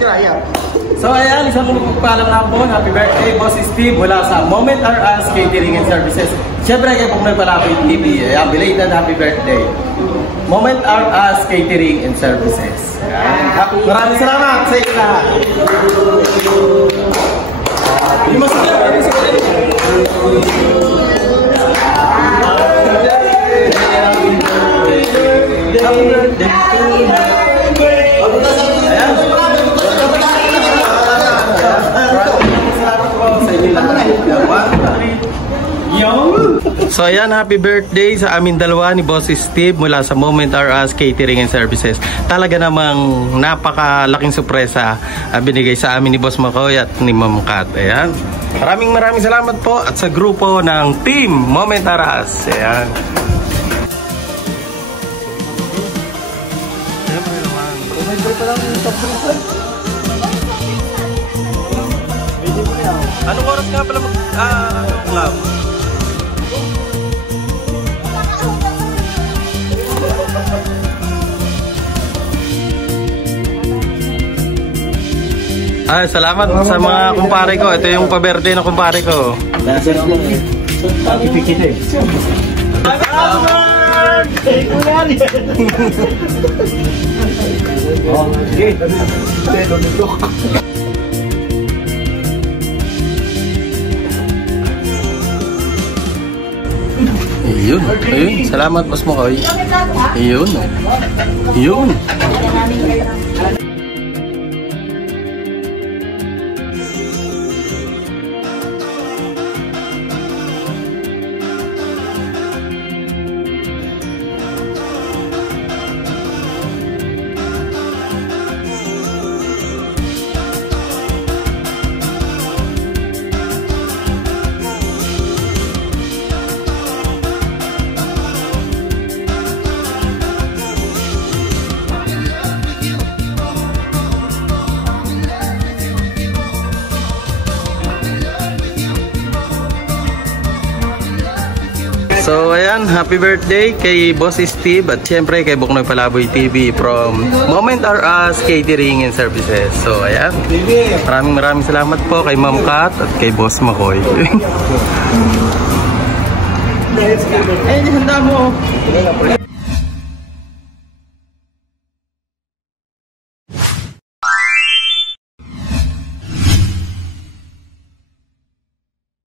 So ayan, isang pagpapaalam na po. Happy birthday, Boss Steve, mula sa Moment Are Us Catering and Services. Siyempre kay Pugnoy Palaboy TV, belated happy birthday. Moment Are Us Catering and Services. Maraming salamat sa inyo lahat. So ayan, happy birthday sa amin dalawa ni Boss Steve mula sa Moment Are Us Catering and Services. Talaga namang napakalaking sorpresa binigay sa amin ni Boss Makoy at ni Ma'am Kat. Ayan. Maraming salamat po at sa grupo ng Team Moment Are Us. Ayan. Anong oras nga pala mag-club? Salamat sa mga kumpare ko. Ito yung pa-birthday na kumpare ko. Ayun. Salamat, Boss Makoy. Ayun. So ayan, happy birthday kay Boss Steve at syempre kay Pugnoy Palaboy TV from Moment Are Us Catering and Services. So ayan, maraming salamat po kay Ma'am Kat at kay Boss Makoy. Handa mo.